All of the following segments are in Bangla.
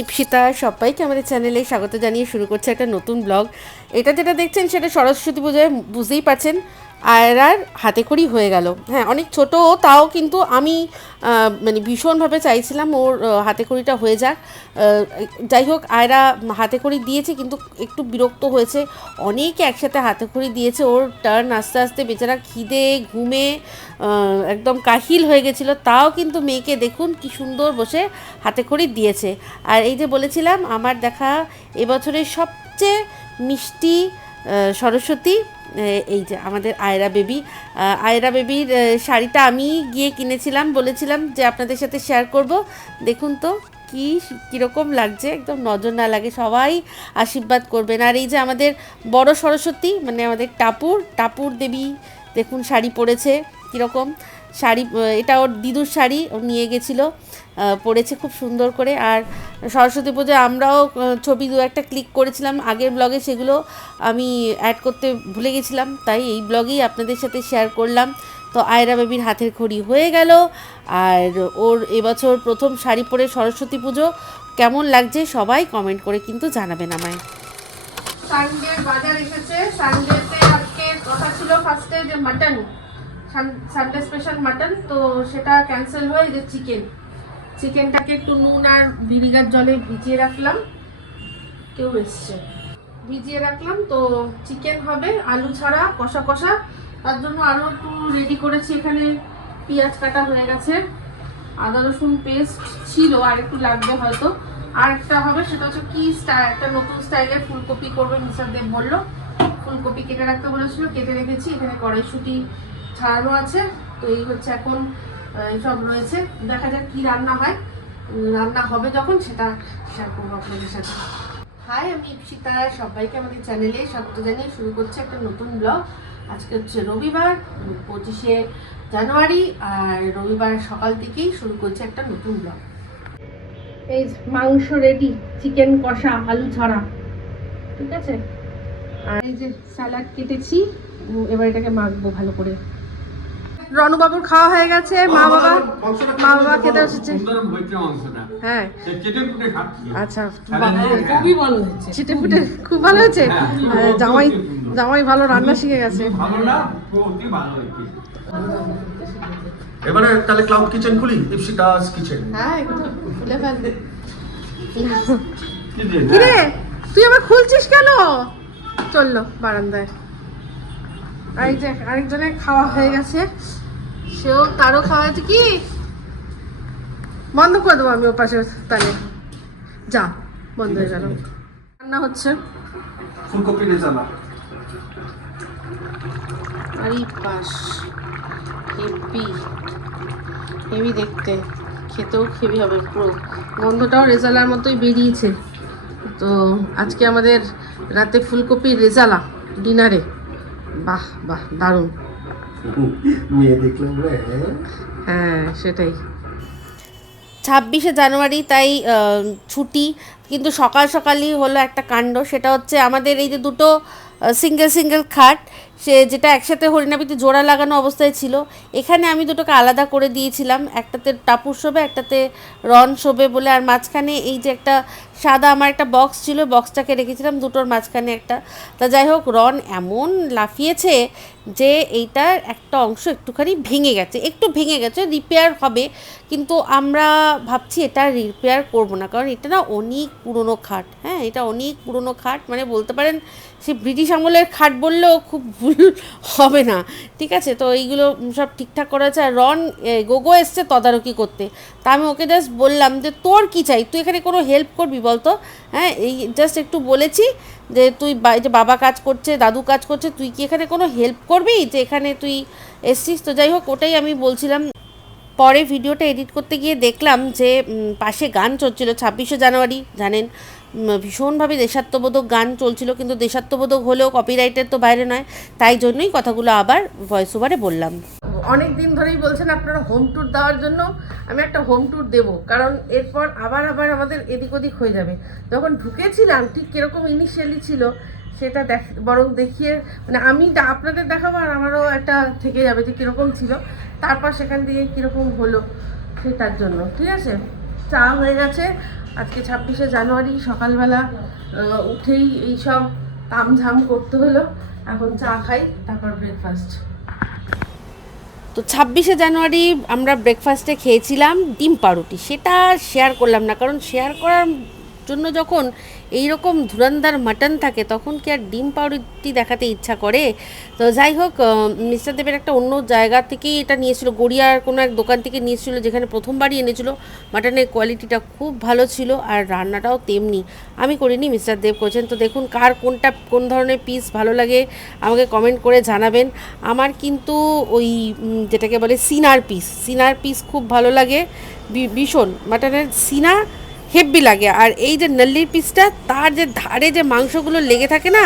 ইপসিতা, সবাইকে আমাদের চ্যানেলে স্বাগত জানিয়ে শুরু করছে একটা নতুন ব্লগ। এটা যেটা দেখছেন সেটা সরস্বতী পুজোয়, বুঝতেই পারছেন। আয়রার হাতে খড়ি হয়ে গেল। হ্যাঁ, অনেক ছোট, তাও কিন্তু আমি মানে ভীষণভাবে চাইছিলাম ওর হাতে খড়িটা হয়ে যাক। যাই হোক, আয়রা হাতে খড়ি দিয়েছে, কিন্তু একটু বিরক্ত হয়েছে। অনেকে একসাথে হাতে খড়ি দিয়েছে, ওর টার্ন আস্তে আস্তে বেচারা খিদে ঘুমে একদম কাহিল হয়ে গেছিলো। তাও কিন্তু মেয়েকে দেখুন কি সুন্দর বসে হাতে খড়ি দিয়েছে। আর এই যে বলেছিলাম, আমার দেখা এবছরের সবচেয়ে মিষ্টি সরস্বতী এই যে আমাদের আয়রা বেবি। আয়রা বেবির শাড়িটা আমি গিয়ে কিনেছিলাম, বলেছিলাম যে আপনাদের সাথে শেয়ার করব। দেখুন তো কীরকম লাগছে, একদম নজর না লাগে, সবাই আশীর্বাদ করবেন। আর এই যে আমাদের বড় সরস্বতী, মানে আমাদের টাপুর দেবী, দেখুন শাড়ি পরেছে কীরকম শাড়ি। এটা ওর দিদুর শাড়ি, ও নিয়ে গেছিলো, পরেছে খুব সুন্দর করে। আর সরস্বতী পুজোয় আমরাও ছবি দু একটা ক্লিক করেছিলাম আগের ব্লগে, সেগুলো আমি অ্যাড করতে ভুলে গেছিলাম, তাই এই ব্লগেই আপনাদের সাথে শেয়ার করলাম। তো আয়রা বেবির হাতের খড়ি হয়ে গেল, আর ওর এবছর প্রথম শাড়ি পরে সরস্বতী পুজো। কেমন লাগছে সবাই কমেন্ট করে কিন্তু জানাবেন আমায়। সানডের বাজার এসেছে। সানডেতে আজকে কথা ছিল ফার্স্টে যে মাটন, সানডে স্পেশাল মাটন, তো সেটা ক্যান্সেল হয়ে যে চিকেনটাকে একটু নুন আর ভিনিগার জলে ভিজিয়ে রাখলাম। কেউ এসছে, ভিজিয়ে রাখলাম। তো চিকেন হবে আলু ছাড়া, কষা কষা। তার জন্য আরও একটু রেডি করেছি। এখানে পেঁয়াজ কাটা হয়ে গেছে, আদা রসুন পেস্ট ছিল, আর একটু লাগবে হয়তো। আর একটা হবে, সেটা হচ্ছে কি স্টাইল, একটা নতুন স্টাইলের ফুলকপি করবে মিস্টার দেব বললো। ফুলকপি কেটে রাখতে বলেছিল, কেটে রেখেছি। এখানে কড়াইশুঁটি ছাড়ানো আছে। তো এই হচ্ছে এখন এইসব রয়েছে, দেখা যাক কি রান্না হয়। রান্না হবে যখন সেটা শেয়ার করবো আপনাদের সাথে। হাই, আমি ইপসিতা, সবাইকে আমাদের চ্যানেলে স্বাগত জানিয়ে শুরু করছে একটা নতুন ব্লগ। আজকে হচ্ছে রবিবার, 25শে জানুয়ারি, আর রবিবার সকাল থেকেই শুরু করছে একটা নতুন ব্লগ। এই মাংস রেডি, চিকেন কষা আলু ছাড়া, ঠিক আছে। আর এই যে স্যালাড কেটেছি, এবার এটাকে মাখবো ভালো করে। রণবাবুর খাওয়া হয়ে গেছে, মা বাবা খেতে এসেছে। হ্যাঁ, আচ্ছা, খুবই ভালো হয়েছে, চেটে ফুটে খুব ভালো হয়েছে। জামাই ভালো রান্না শিখে গেছে। এবারে তাহলে ক্লাউড কিচেন খুলি, ইপসিতাস কিচেন। হ্যাঁ, একটু খুলে ফেলবে। কিরে, তুই আবার খুলছিস কেন? চললো বারান্দায়। এই যে আরেকজনের খাওয়া হয়ে গেছে, সেও তারও খাওয়া হয়েছে। কি বন্ধ করে দেবো আমি ওর পাশে, তাহলে যা বন্ধ হয়ে গেল। রান্না হচ্ছে ফুলকপি রেজালা। আরে পাশ, হেভি হেভি দেখতে, খেতেও হেভি হবে। পুরো গন্ধটাও রেজালার মতোই বেরিয়েছে। তো আজকে আমাদের রাতে ফুলকপি রেজালা ডিনারে। বাহ বাহ, দারুণ। মেয়ে দেখলাম রে। হ্যাঁ, সেটাই। 26শে জানুয়ারি, তাই ছুটি। কিন্তু সকাল সকালই হলো একটা কাণ্ড, সেটা হচ্ছে আমাদের এই যে দুটো সিঙ্গেল খাট, সে যেটা একসাথে হরিণাপিতে জোড়া লাগানো অবস্থায় ছিল, এখানে আমি দুটোকে আলাদা করে দিয়েছিলাম। একটাতে টাপুর শোবে, একটাতে রন শোবে বলে। আর মাঝখানে এই যে একটা সাদা আমার একটা বক্স ছিল, বক্সটাকে রেখেছিলাম দুটোর মাঝখানে একটা। তা যাই হোক, রন এমন লাফিয়েছে যে এইটার একটা অংশ একটু ভেঙে গেছে, রিপেয়ার হবে। কিন্তু আমরা ভাবছি এটা রিপেয়ার করব না, কারণ এটা না অনেক পুরনো খাট। হ্যাঁ, এটা অনেক পুরনো খাট, মানে বলতে পারেন সে ব্রিটিশ আমলের খাট বললেও খুব ভুল হবে না, ঠিক আছে। তো এইগুলো সব ঠিকঠাক করা আছে। আর রন গোগো এসছে তদারকি করতে। তা আমি ওকে জাস্ট বললাম যে তোর কী চাই, তুই এখানে কোনো হেল্প করবি বলতো। হ্যাঁ, এই জাস্ট একটু বলেছি যে তুই যে বাবা কাজ করছে, দাদু কাজ করছে, তুই কি এখানে কোনো হেল্প করবি, যে এখানে তুই এসছিস। তো যাই হোক, ওটাই আমি বলছিলাম। পরে ভিডিওটা এডিট করতে গিয়ে দেখলাম যে পাশে গান চলছিল। 26শে জানুয়ারি জানেন, ভীষণভাবে দেশাত্মবোধক গান চলছিল, কিন্তু দেশাত্মবোধক হলেও কপিরাইটের তো বাইরে নয়, তাই জন্যই কথাগুলো আবার ভয়েস ওভারে বললাম। অনেক দিন ধরেই বলছেন আপনারা হোম ট্যুর দেওয়ার জন্য, আমি একটা হোম ট্যুর দেবো, কারণ এরপর আবার আমাদের এদিক ওদিক হয়ে যাবে। যখন ঢুকেছিলাম ঠিক কীরকম ইনিশিয়ালি ছিল সেটা বরং দেখিয়ে, মানে আমি আপনাদের দেখাবো, আর আমারও একটা থেকে যাবে যে কীরকম ছিল, তারপর সেখান থেকে কীরকম হলো সেটার জন্য। ঠিক আছে, চা হয়ে গেছে, আজকে 26শে জানুয়ারি সকালবেলা উঠেই এইসব তামঝাম করতে হলো। এখন চা খাই, তারপর ব্রেকফাস্ট। তো 26শে জানুয়ারি আমরা ব্রেকফাস্টে খেয়েছিলাম ডিম পাউরুটি। সেটা শেয়ার করলাম না, কারণ শেয়ার করার জন্য যখন এইরকম ধুরান্ধার মাটন থাকে তখন কি আর ডিম পাউরুটি দেখাতে ইচ্ছা করে। তো যাই হোক, মিস্টার দেবের একটা অন্য জায়গা থেকেই এটা নিয়েছিল, গড়িয়ার কোনো এক দোকান থেকে নিয়েছিল, যেখানে প্রথমবারই এনেছিল। মাটনের কোয়ালিটিটা খুব ভালো ছিল আর রান্নাটাও তেমনি। আমি করিনি, মিস্টার দেব করেছেন। তো দেখুন কার কোন ধরনের পিস ভালো লাগে আমাকে কমেন্ট করে জানাবেন। আমার কিন্তু ওই যেটাকে বলে সিনার পিস খুব ভালো লাগে, ভীষণ। মাটনের সিনা হেব্বি লাগে। আর এই যে নল্লির পিসটা, তার যে ধারে যে মাংসগুলো লেগে থাকে না,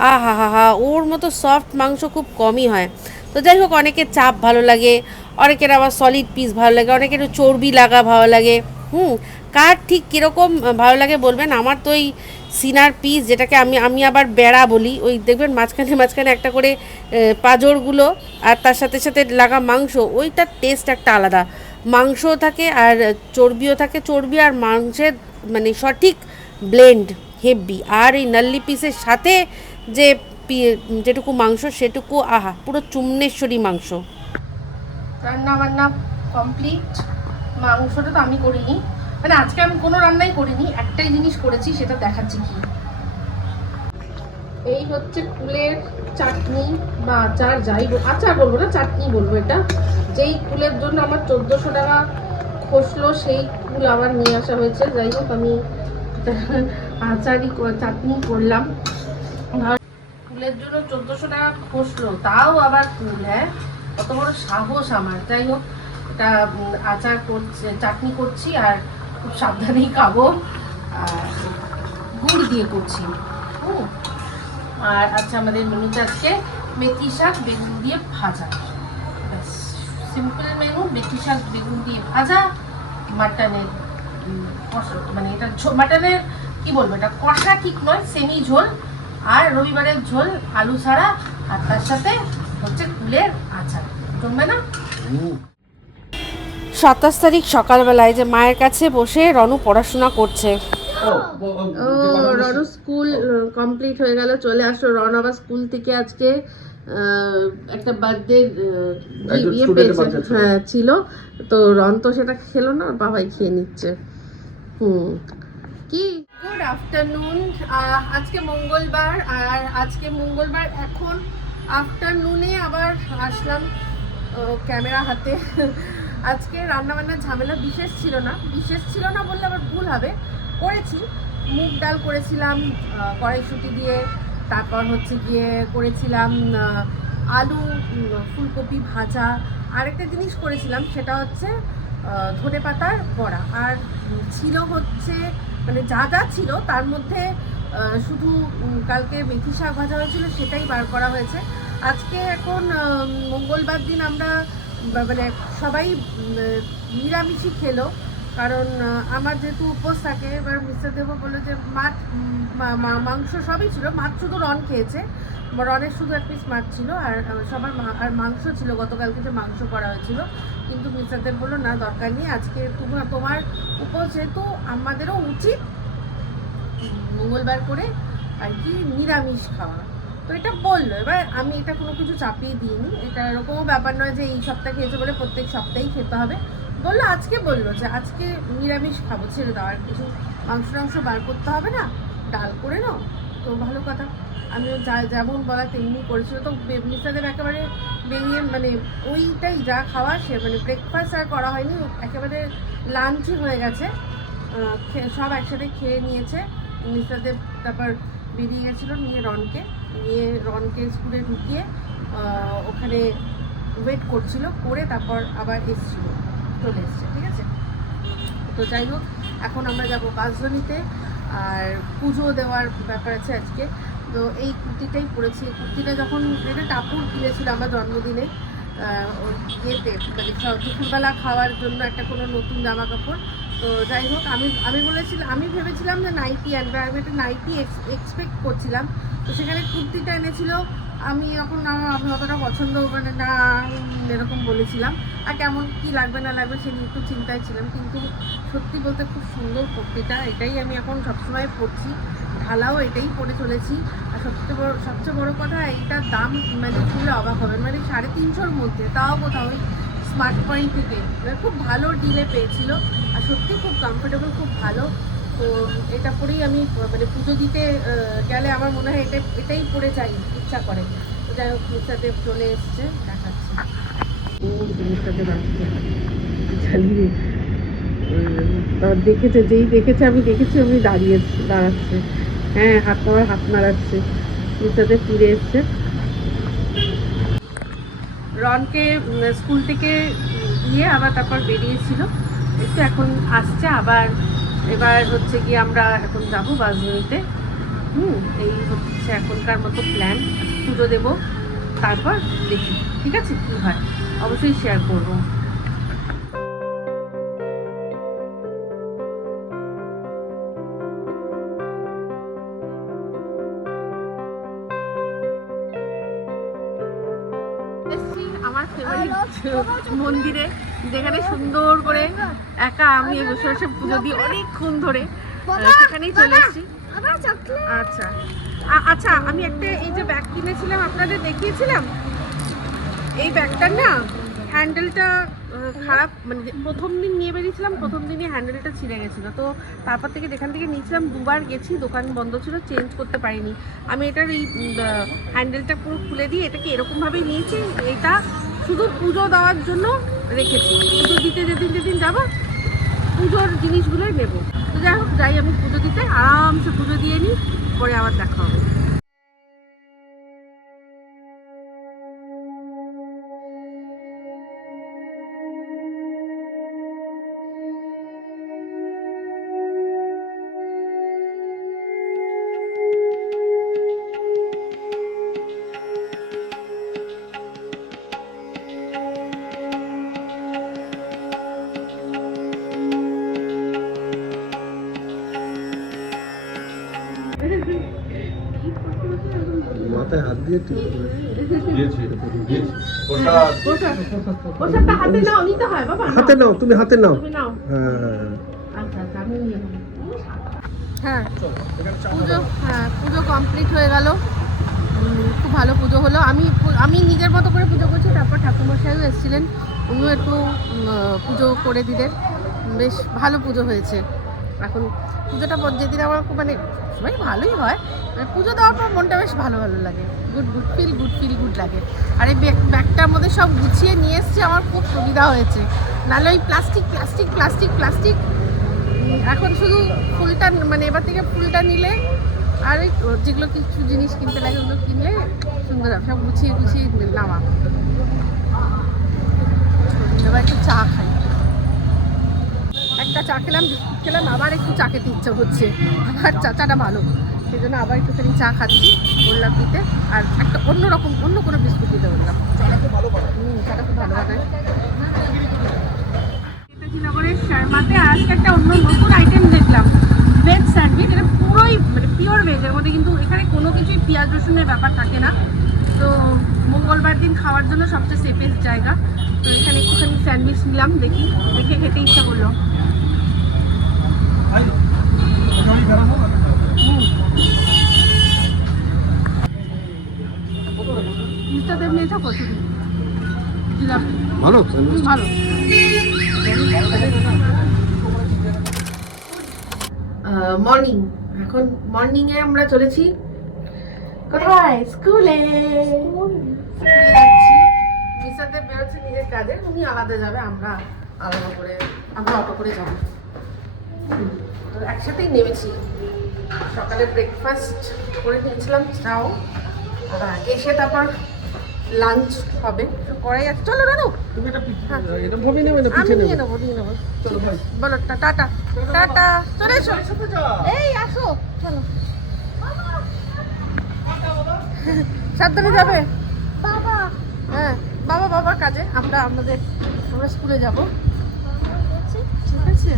হা ওর মতো সফট মাংস খুব কমই হয়। তো যাই হোক, অনেকের চাপ ভালো লাগে, অনেকের আবার সলিড পিস ভালো লাগে, অনেকের চর্বি লাগা ভালো লাগে। কার ঠিক কীরকম ভালো লাগে বলবেন। আমার তো ওই সিনার পিস, যেটাকে আমি আবার বেড়া বলি, ওই দেখবেন মাঝখানে একটা করে পাঁজরগুলো আর তার সাথে সাথে লাগা মাংস, ওইটার টেস্ট একটা আলাদা। মাংসও থাকে আর চর্বিও থাকে, চর্বি আর মাংসের মানে সঠিক ব্লেন্ড হেভি। আর এই নল্লি পিসের সাথে যে যেটুকু মাংস সেটুকু পুরো চুমনেশ্বরী মাংস। রান্না বান্না কমপ্লিট। মাংসটা তো আমি করিনি, মানে আজকে আমি কোনো রান্নাই করিনি, একটাই জিনিস করেছি, সেটা দেখাচ্ছি কি। এই হচ্ছে কুলের চাটনি বা আচার, আচার বলবো না, চাটনি বলবো। এটা যেই কুলের জন্য আমার 1400 টাকা খসলো, সেই কুল আবার নিয়ে আসা হয়েছে। যাই হোক, আমি চাটনি করলাম। কুলের জন্য 1400 টাকা খসলো, তাও আবার কুল। হ্যাঁ, কত বড় সাহস আমার। যাই হোক, এটা চাটনি করছি আর খুব সাবধানেই খাবো। আর গুড় দিয়ে করছি। আর আচ্ছা, আমাদের মেনুতে আজকে মেথি শাক বেগুন দিয়ে ভাজা। ব্যাস, সিম্পল মেনু। মেথি শাক বেগুন দিয়ে ভাজা, মাটনের মানে এটা মাটনের কি বলবো, এটা কষা ঠিক নয়, সেমি ঝোল। আর রবিবারের ঝোল আলু ছাড়া, আর তার সাথে হচ্ছে কুলের আচার। জমবে না? 27 তারিখ সকালবেলায় যে মায়ের কাছে বসে রনু পড়াশোনা করছে। রনু স্কুল কমপ্লিট হয়ে গেল, চলে আসলো। রন আবার স্কুল থেকে আজকে একটা বার্থডে হ্যাঁ ছিল, তো রন তো সেটা খেলো না, বাবাই খেয়ে নিচ্ছে। কি গুড আফটারনুন। আজকে মঙ্গলবার, আর আজকে মঙ্গলবার এখন আফটারনুনে আবার আসলাম ক্যামেরা হাতে। আজকে রান্নাবান্নার ঝামেলা বিশেষ ছিল না বললে আবার ভুল হবে। করেছি, মুগ ডাল করেছিলাম কড়াইশুঁটি দিয়ে, তারপর হচ্ছে গিয়ে করেছিলাম আলু ফুলকপি ভাজা। আরেকটা জিনিস করেছিলাম, সেটা হচ্ছে ধনেপাতার বড়া। আর ছিল হচ্ছে মানে যা ছিল তার মধ্যে শুধু কালকে মেথি শাক ভাজা হয়েছিল, সেটাই বার করা হয়েছে। আজকে এখন মঙ্গলবার দিন আমরা মানে সবাই নিরামিষই খেলো, কারণ আমার যেহেতু উপোস থাকে। এবার মিস্টার দেব বললো যে মাংস সবই ছিল, মাছ শুধু রন খেয়েছে, রনের শুধু এক পিস মাছ ছিল, আর সবার আর মাংস ছিল, গতকালকে যে মাংস করা হয়েছিল। কিন্তু মিস্টার দেব বললো না, দরকার নেই, আজকে তোমার উপোস যেহেতু, আমাদেরও উচিত মঙ্গলবার করে আর কি নিরামিষ খাওয়া। তো এটা বললো। এবার আমি এটা কোনো কিছু চাপিয়ে দিইনি, এটা এরকমও ব্যাপার নয় যে এই সপ্তাহ খেয়েছে বলে প্রত্যেক সপ্তাহেই খেতে হবে। বললো যে আজকে নিরামিষ খাবো, ছেড়ে দাও, আর কিছু মাংস বার করতে হবে না, ডাল করে নাও। তো ভালো কথা, আমিও যেমন বলা তেমনি করেছিল। তো মিস্টার দেব একেবারে বেরিয়ে মানে ওইটাই যা খাওয়া, সে মানে ব্রেকফাস্ট আর করা হয়নি, একেবারে লাঞ্চই হয়ে গেছে। সব একসাথে খেয়ে নিয়েছে মিস্টার দেব। তারপর বেরিয়ে গেছিলো নিয়ে রনকে স্কুলে ঢুকিয়ে ওখানে ওয়েট করছিল, করে তারপর আবার চলে এসছে। ঠিক আছে, তো যাই হোক, এখন আমরা যাবো কাজজনিতে, আর পুজো দেওয়ার ব্যাপার আছে আজকে। তো এই কুর্তিটাই পরেছি। এই কুর্তিটা যখন এটা টাপুর কিনেছিল আমার জন্মদিনে, ইয়েতে মানে দুপুরবেলা খাওয়ার জন্য একটা কোনো নতুন জামা কাপড়। তো যাই হোক, আমি ভেবেছিলাম যে নাইটি আনবে, আমি একটা নাইটি এক্সপেক্ট করছিলাম। তো সেখানে কুর্তিটা এনেছিল আমি এরকম না, আমি অতটা পছন্দ মানে না এরকম বলেছিলাম। আর কেমন কি লাগবে না লাগবে সে নিয়ে একটু চিন্তায় ছিলাম, কিন্তু সত্যি বলতে খুব সুন্দর কুর্তিটা, এটাই আমি এখন সবসময় পরছি, ঢালাও এটাই পরে চলেছি। আর সবচেয়ে বড় কথা, এইটার দাম মানে শুনলে অবাক হবেন, মানে 350-র মধ্যে, তাও কোথাও ওই স্মার্ট পয়েন্ট থেকে খুব ভালো ডিলে পেয়েছিল। আর সত্যি খুব কমফোর্টেবল, খুব ভালো। তো এটা পরেই আমি মানে পুজো দিতে গেলে আমার মনে হয় এটাই পরে যাই, ইচ্ছা করে। তো যাই হোক, মিস্টারদেব চলে এসছে, দেখাচ্ছি। ও মিস্টারদেব আসছে, চালিয়ে দেখেছে, যেই দেখেছে আমি দাঁড়াচ্ছে, হ্যাঁ হাত নাড়াচ্ছে। মিস্টারদেব ফিরে এসছে। রনকে স্কুল থেকে গিয়ে আবার তারপর বেরিয়েছিল, একটু এখন আসছে আবার। এবার হচ্ছে গিয়ে আমরা এখন যাবো বাসগুলিতে। এই হচ্ছে এখনকার মতো প্ল্যান। পুজো দেবো, তারপর দেখি ঠিক আছে কী হয়, অবশ্যই শেয়ার করবো। আমার ফেভারিট মন্দিরে, যেখানে সুন্দর করে একা আমি বসে বসে পুজো দিই অনেকক্ষণ ধরে, সেখানেই চলে এসেছি। আচ্ছা আচ্ছা, আমি একটা এই যে ব্যাগ কিনেছিলাম আপনাদের দেখিয়েছিলাম, এই ব্যাগটার না হ্যান্ডেলটা খারাপ, মানে প্রথম দিন নিয়ে বেরিয়েছিলাম, প্রথম দিনই হ্যান্ডেলটা ছিঁড়ে গেছিলো। তো তারপর থেকে যেখান থেকে নিয়েছিলাম দুবার গেছি, দোকান বন্ধ ছিল, চেঞ্জ করতে পারিনি। আমি এটার এই হ্যান্ডেলটা পুরো খুলে দিয়ে এটাকে এরকমভাবেই নিয়েছি, এটা শুধু পুজো দেওয়ার জন্য রেখেছি। পুজো দিতে যেদিন যাবো পুজোর জিনিসগুলোই নেবো। তো যাই হোক, যাই আমি পুজো দিতে, আরামসে পুজো দিয়ে নিই, পরে আবার দেখা হবে। মাথায় হাত দিয়ে ঠিক করে ওটা হাতে নাও, নিতে হয় বাবা, হাতে নাও, তুমি হাতে নাও। তুমি নাও। হ্যাঁ আচ্ছা আচ্ছা, আমি নিয়ে নেব। হ্যাঁ পুজো কমপ্লিট হয়ে গেল, খুব ভালো পুজো হলো। আমি নিজের মতো করে পুজো করছি, তারপর ঠাকুরমশাইও এসেছিলেন, উনিও একটু পুজো করে দিলেন, বেশ ভালো পুজো হয়েছে। এখন পুজোটা যেদিন আমার খুব মানে সবাই ভালোই হয়, মানে পুজো দেওয়ার পর মনটা বেশ ভালো লাগে, গুড ফিল গুড লাগে। আর এই ব্যাগটার মধ্যে সব গুছিয়ে নিয়ে এসেছি, আমার খুব সুবিধা হয়েছে, নাহলে ওই প্লাস্টিক। এখন শুধু ফুলটা, মানে এবার থেকে ফুলটা নিলে আর ওই যেগুলো কিছু জিনিস কিনতে লাগে ওগুলো কিনলে সুন্দর হবে, সব গুছিয়ে নামা। এবার একটু চা খাই, একটা চা খেলাম, আবার একটু চা খেতে ইচ্ছা হচ্ছে, আবার চাটা ভালো, সেই জন্য আবার একটুখানি চা খাচ্ছি, বললাম দিতে। আর একটা অন্য কোনো বিস্কুট দিতে বললাম। চাটা খুব ভালো বানায়। নেতাজিনগরের শর্মাতে আজকে একটা অন্য নতুন আইটেম দেখলাম, ভেজ স্যান্ডউইচ। এটা পুরোই মানে পিওর ভেজের মধ্যে, কিন্তু এখানে কোনো কিছুই পেঁয়াজ রসুনের ব্যাপার থাকে না। তো মঙ্গলবার দিন খাওয়ার জন্য সবচেয়ে সেফেস্ট জায়গা। তো এখানে একটুখানি স্যান্ডউইচ নিলাম, দেখে খেতে ইচ্ছা করলো। মিস্টারদেব নিয়েছো কচুরি, জিলাপি ভালো ভালো। মর্নিং, এখন মর্নিংয়ে আমরা চলেছি কোথায়? স্কুলে। মিস্টারদেব বেরোচ্ছে নিজের কাজে, উনি আলাদা যাবে, আমরা অটো করে যাবো। একসাথেই নেমেছি, সকালে ব্রেকফাস্ট করে নিয়েছিলাম, চাও, এসে তারপর লাঞ্চ হবে। করাই আছে, চলো দাদু, ভবি নেবে না, আমি নিয়ে নেবো। চলো ভাই, বলো টাটা, চলে এসো, এই আসো, চলো, সাবধানে যাবে বাবা। হ্যাঁ বাবার কাজে, আমরা স্কুলে যাব, ঠিক আছে?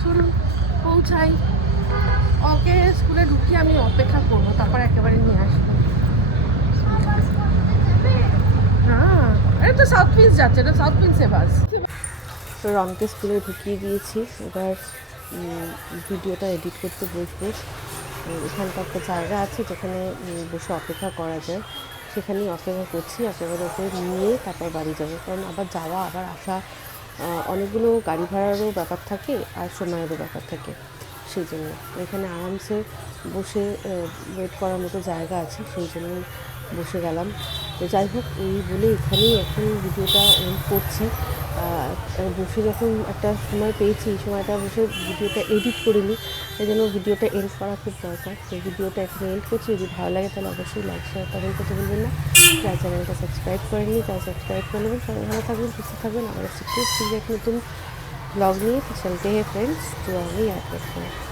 চলুন পৌঁছাই, ওকে স্কুলে ঢুকিয়ে আমি অপেক্ষা করবো, তারপর একেবারে নিয়ে আসবো। তো সাউথ প্রিন্স যাচ্ছে, এটা সাউথ প্রিন্সে বাস। তো রনকে স্কুলে ঢুকিয়ে দিয়েছি, এবার ভিডিওটা এডিট করতে বসবো। এখানটা একটা জায়গা আছে যেখানে বসে অপেক্ষা করা যায়, সেখানেই অপেক্ষা করছি। আপনাদের ওপরে নিয়ে তারপর বাড়ি যাবো, কারণ আবার যাওয়া আবার আসা অনেকগুলো গাড়ি ভাড়ারও ব্যাপার থাকে আর সময়েরও ব্যাপার থাকে। সেই জন্য এখানে আরামসে বসে ওয়েট করার মতো জায়গা আছে, সেই জন্যই বসে গেলাম। তো যাই হোক, এই বলে এখানেই এখন ভিডিওটা এন্ড করছি। বসে যখন একটা সময় পেয়েছি, এই সময়টা বসে ভিডিওটা এডিট করে নিই, এই জন্য ভিডিওটা এন্ড করা খুব দরকার। তো ভিডিওটা এখানে এন্ড করছি। যদি ভালো লাগে তাহলে অবশ্যই লাইক শেয়ার কমেন্ট করতে ভুলবেন না। যারা চ্যানেলটা সাবস্ক্রাইব করেননি তারা সাবস্ক্রাইব করে নেবেন। সবাই ভালো থাকবেন, সুস্থ থাকবেন। আমরা শিখতে এক নতুন ব্লগ নিয়ে। তো চলতে हैं फ्रेंड्स, दुआ में याद रखना।